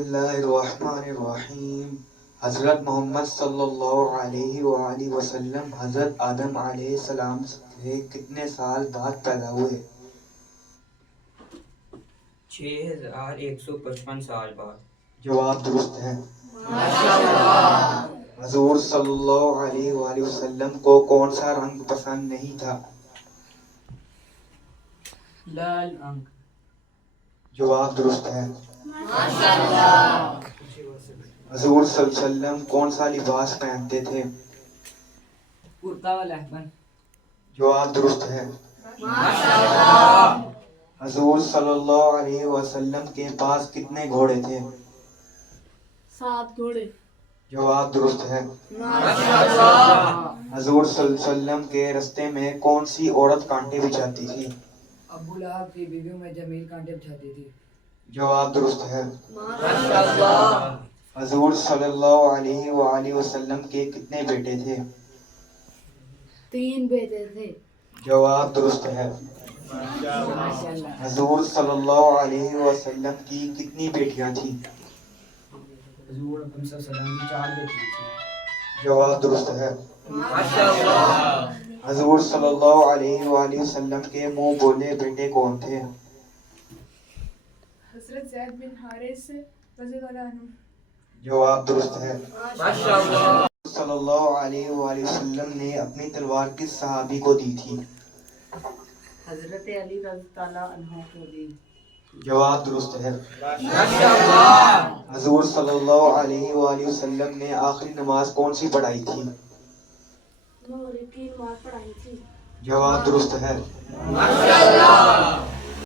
اللہ الرحمن الرحیم۔ حضرت محمد صلی اللہ علیہ وآلہ وسلم حضرت آدم علیہ السلام سے کتنے سال بعد پیدا ہوئے؟ 6155 سال بعد۔ جواب درست ہے۔ حضور صلی اللہ علیہ وآلہ وسلم کو کون سا رنگ پسند نہیں تھا؟ لال رنگ۔ جواب درست ہے۔ حضور صلی اللہ علیہ وسلم کون سا لباس پہنتے تھے؟ کرتا و لہبن۔ جواب درست ہے۔ حضور صلی اللہ علیہ وسلم کے پاس کتنے گھوڑے تھے؟ 7 گھوڑے۔ جواب درست ہے۔ حضور صلی اللہ علیہ وسلم کے رستے میں کون سی عورت کانٹے بچھاتی تھی؟ ابو لہب کی بیویوں میں جمیل کانٹے بچھاتی تھی۔ جواب درست ہے۔ حضور صلی اللہ علیہ وآلہ وسلم کے کتنے بیٹے تھے؟ 3 بیٹے تھے۔ جواب درست ہے۔ حضور صلی اللہ علیہ وسلم کی کتنی بیٹیاں تھیں؟ حضور صلی اللہ علیہ وسلم کی 4 بیٹیاں تھیں۔ جواب درست ہے۔ حضور صلی اللہ علیہ وآلہ وسلم کے منہ بولے بیٹے کون تھے؟ حضرت زید بن حارث رضی اللہ عنہ۔ جواب درست ہے۔ صلی اللہ علیہ وآلہ وسلم نے اپنی تلوار کس صحابی کو دی تھی؟ حضرت علی رضی اللہ عنہ کو دی۔ جواب درست ہے۔ حضور صلی اللہ علیہ وآلہ وسلم نے آخری نماز کون سی پڑھائی تھی؟ مغرب کی نماز پڑھائی تھی۔ جواب درست ہے۔